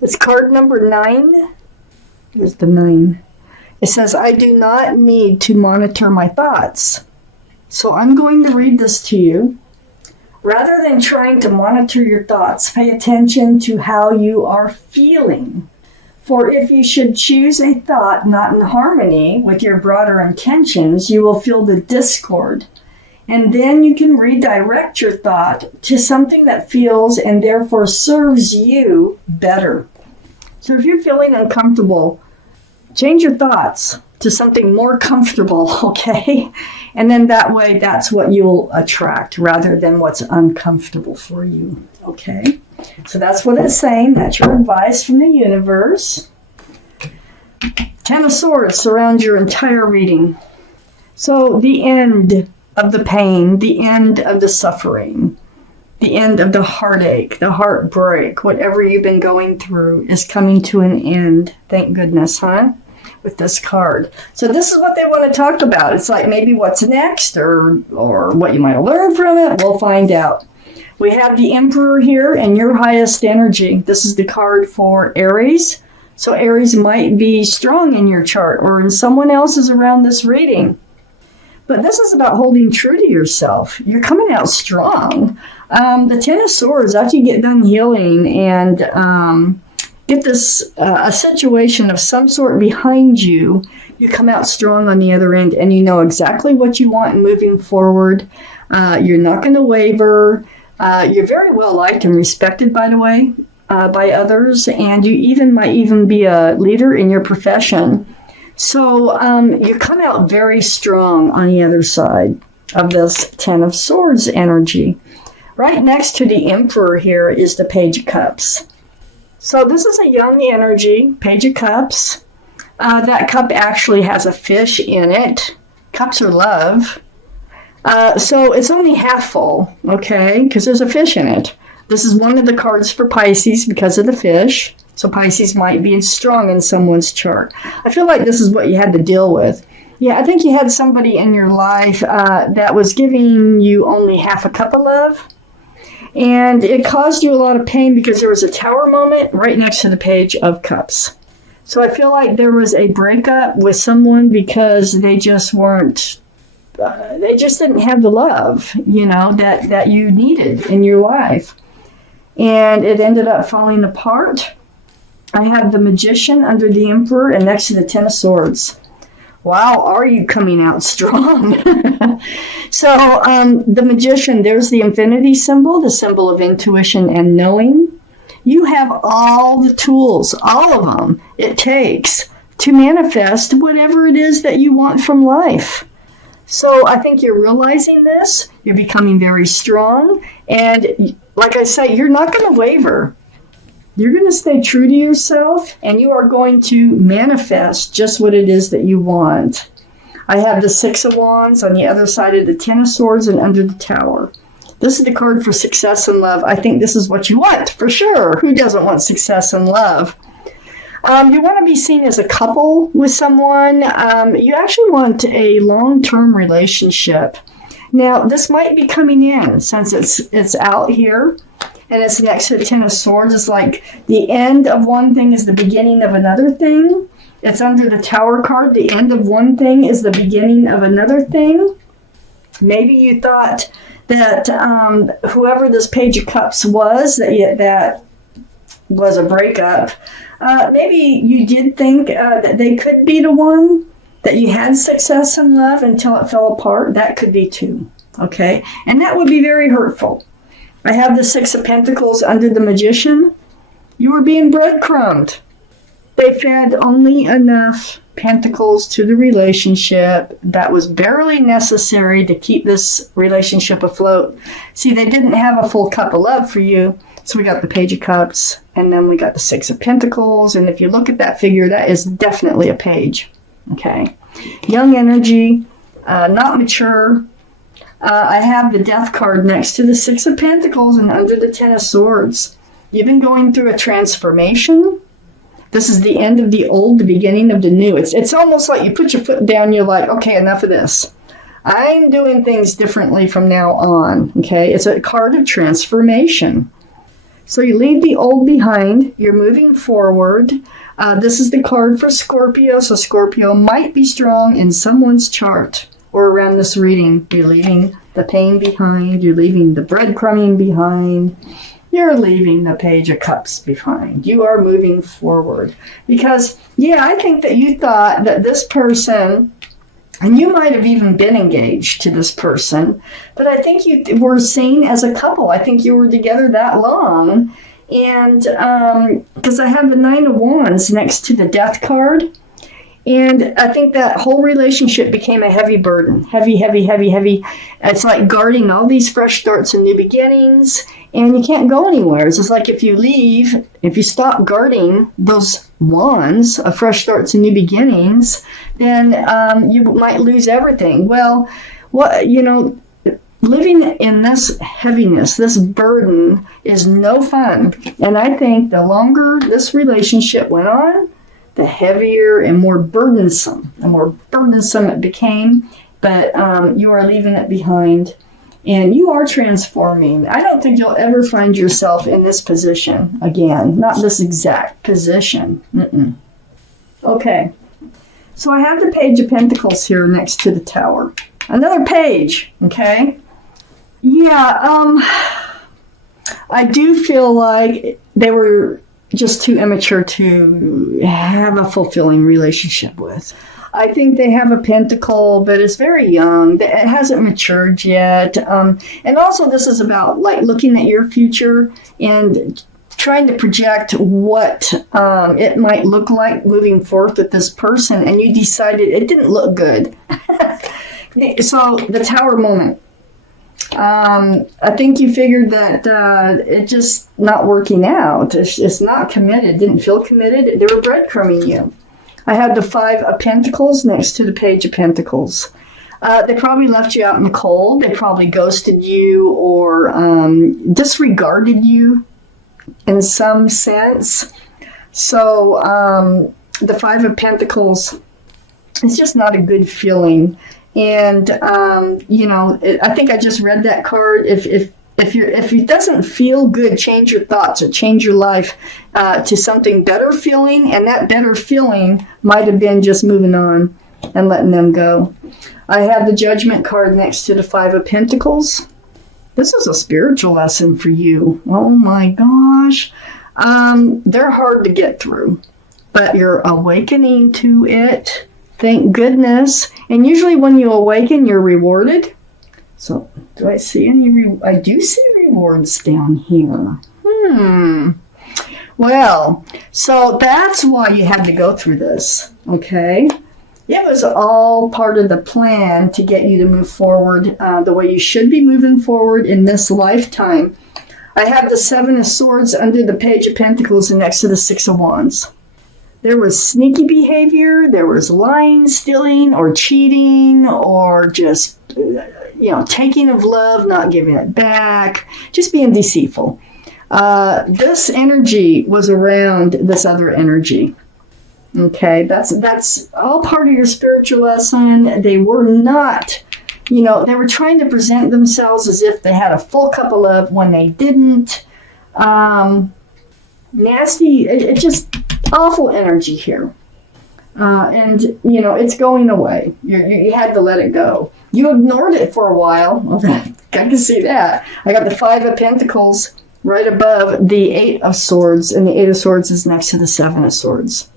It's card number 9. Here's the 9. It says, I do not need to monitor my thoughts. So I'm going to read this to you. Rather than trying to monitor your thoughts, pay attention to how you are feeling. For if you should choose a thought not in harmony with your broader intentions, you will feel the discord. And then you can redirect your thought to something that feels and therefore serves you better. So if you're feeling uncomfortable, change your thoughts to something more comfortable, okay? And then that way, that's what you'll attract rather than what's uncomfortable for you, okay? So that's what it's saying. That's your advice from the universe. 10 of Swords surrounds your entire reading. So the end of the pain, the end of the suffering, the end of the heartache, the heartbreak, whatever you've been going through is coming to an end. Thank goodness, huh? With this card. So this is what they want to talk about. It's like maybe what's next or what you might have learned from it. We'll find out. We have the Emperor here and your highest energy. This is the card for Aries. So Aries might be strong in your chart or in someone else's around this reading. But this is about holding true to yourself. You're coming out strong. The 10 of Swords, after you get done healing and get this a situation of some sort behind you, you come out strong on the other end and you know exactly what you want moving forward. You're not going to waver. You're very well liked and respected, by the way, by others, and you might even be a leader in your profession. So you come out very strong on the other side of this 10 of Swords energy. Right next to the Emperor here is the Page of Cups. So this is a young energy, Page of Cups. That cup actually has a fish in it. Cups are love. So it's only half full, okay, because there's a fish in it. This is one of the cards for Pisces because of the fish. So Pisces might be strong in someone's chart. I feel like this is what you had to deal with. Yeah, I think you had somebody in your life that was giving you only half a cup of love. And it caused you a lot of pain because there was a Tower moment right next to the Page of Cups. So I feel like there was a breakup with someone because they just weren't, they just didn't have the love, that you needed in your life. And it ended up falling apart. I have the Magician under the Emperor and next to the 10 of Swords. Wow, are you coming out strong? So the Magician, there's the infinity symbol, the symbol of intuition and knowing. You have all the tools, all of them it takes to manifest whatever it is that you want from life. So I think you're realizing this. You're becoming very strong. And like I say, you're not going to waver. You're going to stay true to yourself, and you are going to manifest just what it is that you want. I have the 6 of Wands on the other side of the 10 of Swords and under the Tower. This is the card for success and love. I think this is what you want, for sure. Who doesn't want success and love? You want to be seen as a couple with someone. You actually want a long-term relationship. Now, this might be coming in since it's out here. And it's next to the 10 of Swords. It's like the end of one thing is the beginning of another thing. It's under the Tower card. The end of one thing is the beginning of another thing. Maybe you thought that whoever this Page of Cups was, that was a breakup. Maybe you did think that they could be the one, that you had success in love until it fell apart. That could be too, okay? And that would be very hurtful. I have the 6 of Pentacles under the Magician. You were being breadcrumbed. They fed only enough pentacles to the relationship that was barely necessary to keep this relationship afloat. See, they didn't have a full cup of love for you. So we got the Page of Cups, and then we got the 6 of Pentacles. And if you look at that figure, that is definitely a page. Okay. Young energy, not mature. I have the Death card next to the 6 of Pentacles and under the 10 of Swords. You've been going through a transformation. This is the end of the old, the beginning of the new. It's almost like you put your foot down, you're like, okay, enough of this. I'm doing things differently from now on, okay? It's a card of transformation. So you leave the old behind. You're moving forward. This is the card for Scorpio. So Scorpio might be strong in someone's chart or around this reading. You're leaving the pain behind. You're leaving the breadcrumbing behind. You're leaving the Page of Cups behind. You are moving forward. Because, yeah, I think that you thought that this person, and you might have even been engaged to this person, but I think you were seen as a couple. I think you were together that long. And because I have the Nine of Wands next to the Death card. And I think that whole relationship became a heavy burden. Heavy, heavy, heavy, heavy. It's like guarding all these fresh starts and new beginnings. And you can't go anywhere. It's just like if you leave, if you stop guarding those wands of fresh starts and new beginnings, then you might lose everything. Well, living in this heaviness, this burden, is no fun. And I think the longer this relationship went on, the heavier and more burdensome it became. But you are leaving it behind, and you are transforming. I don't think you'll ever find yourself in this position again, not this exact position. Okay, so I have the Page of Pentacles here next to the Tower. Another page, okay? Yeah, I do feel like they were just too immature to have a fulfilling relationship with. I think they have a pentacle, but it's very young. It hasn't matured yet. And also this is about like looking at your future and trying to project what it might look like moving forth with this person. And you decided it didn't look good. So the Tower moment. I think you figured that it's just not working out. It's not committed. Didn't feel committed. They were breadcrumbing you. I had the Five of Pentacles next to the Page of Pentacles. They probably left you out in the cold. They probably ghosted you or disregarded you in some sense. So the Five of Pentacles is just not a good feeling. And I think I just read that card. If it doesn't feel good, change your thoughts or change your life to something better feeling. And that better feeling might have been just moving on and letting them go. I have the Judgment card next to the Five of Pentacles. This is a spiritual lesson for you. Oh my gosh. They're hard to get through, but you're awakening to it. Thank goodness. And usually when you awaken, you're rewarded. So, do I see any? I do see rewards down here. Well, so that's why you had to go through this, okay? It was all part of the plan to get you to move forward the way you should be moving forward in this lifetime. I have the Seven of Swords under the Page of Pentacles and next to the Six of Wands. There was sneaky behavior, there was lying, stealing, or cheating, or just, taking of love, not giving it back, just being deceitful. This energy was around this other energy. Okay, that's all part of your spiritual lesson. They were not, they were trying to present themselves as if they had a full cup of love when they didn't. Nasty, it just... awful energy here. And it's going away. You had to let it go. You ignored it for a while. I can see that. I got the Five of Pentacles right above the Eight of Swords, and the Eight of Swords is next to the Seven of Swords.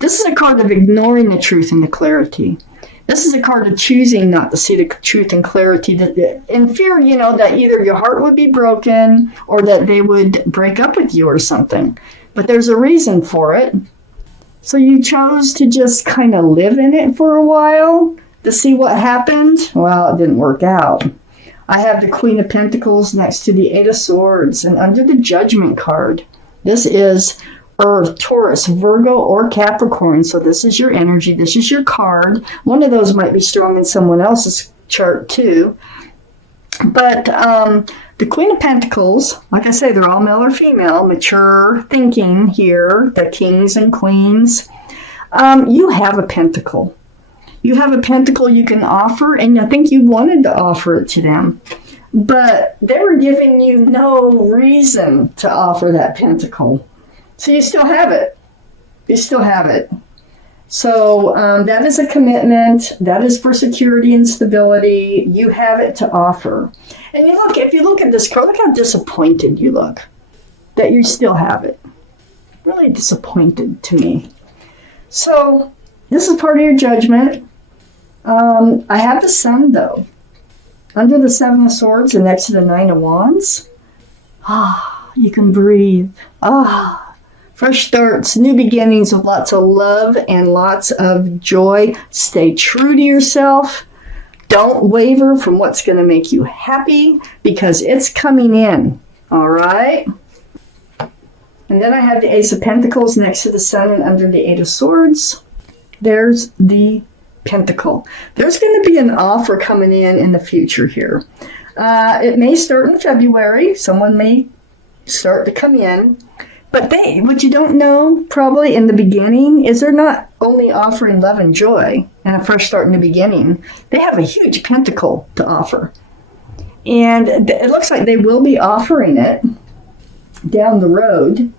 This is a card of ignoring the truth and the clarity. This is a card of choosing not to see the truth and clarity, in fear, that either your heart would be broken or that they would break up with you or something. But there's a reason for it. So you chose to just kind of live in it for a while to see what happened. Well, it didn't work out. I have the Queen of Pentacles next to the Eight of Swords and under the Judgment card. This is Earth, Taurus, Virgo, or Capricorn. So this is your energy. This is your card. One of those might be strong in someone else's chart too. But the Queen of Pentacles, like I say, they're all male or female, mature thinking here, the kings and queens. You have a pentacle. You have a pentacle you can offer, and I think you wanted to offer it to them. but they were giving you no reason to offer that pentacle. So you still have it. You still have it. So that is a commitment. That is for security and stability. You have it to offer. And if you look at this card, look how disappointed you look that you still have it. Really disappointed to me. So this is part of your judgment. I have the Sun, though. Under the Seven of Swords and next to the Nine of Wands. You can breathe. Fresh starts, new beginnings with lots of love and lots of joy. Stay true to yourself. Don't waver from what's going to make you happy because it's coming in. All right? And then I have the Ace of Pentacles next to the Sun and under the Eight of Swords. There's the Pentacle. There's going to be an offer coming in the future here. It may start in February. Someone may start to come in. But what you don't know probably in the beginning is they're not only offering love and joy and a fresh start in the beginning. They have a huge pentacle to offer. And it looks like they will be offering it down the road.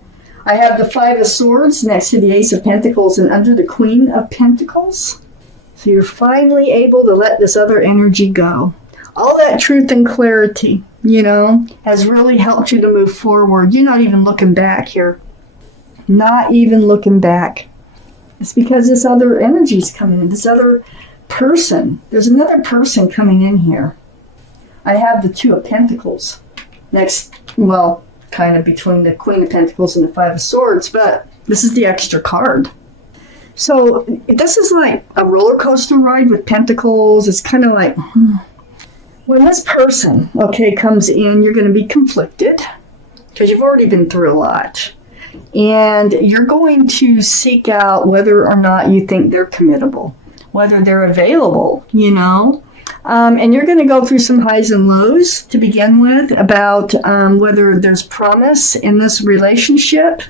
I have the Five of Swords next to the Ace of Pentacles and under the Queen of Pentacles. So you're finally able to let this other energy go. All that truth and clarity, has really helped you to move forward. You're not even looking back here. Not even looking back. It's because this other energy's coming in. This other person. There's another person coming in here. I have the Two of Pentacles next, kind of between the Queen of Pentacles and the Five of Swords, but this is the extra card. So this is like a roller coaster ride with pentacles. It's kind of like, when this person, comes in, you're going to be conflicted because you've already been through a lot. And you're going to seek out whether or not you think they're committable, whether they're available, And you're going to go through some highs and lows to begin with about whether there's promise in this relationship.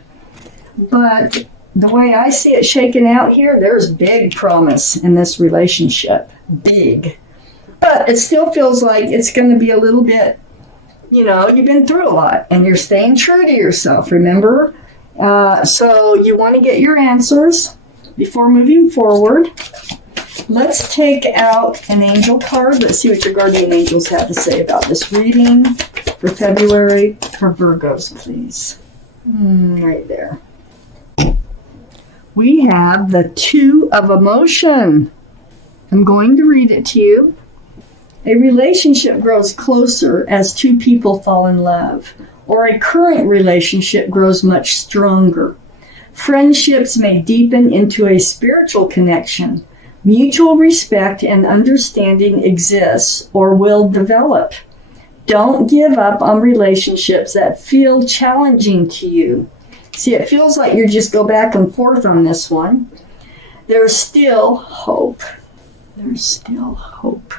But the way I see it shaken out here, there's big promise in this relationship. Big. But it still feels like it's going to be a little bit, you've been through a lot and you're staying true to yourself, remember? So you want to get your answers before moving forward. Let's take out an angel card. Let's see what your guardian angels have to say about this reading for February for Virgos, please. Right there. We have the Two of Emotion. I'm going to read it to you. A relationship grows closer as two people fall in love, or a current relationship grows much stronger. Friendships may deepen into a spiritual connection. Mutual respect and understanding exists or will develop. Don't give up on relationships that feel challenging to you. See, it feels like you just go back and forth on this one. There's still hope. There's still hope.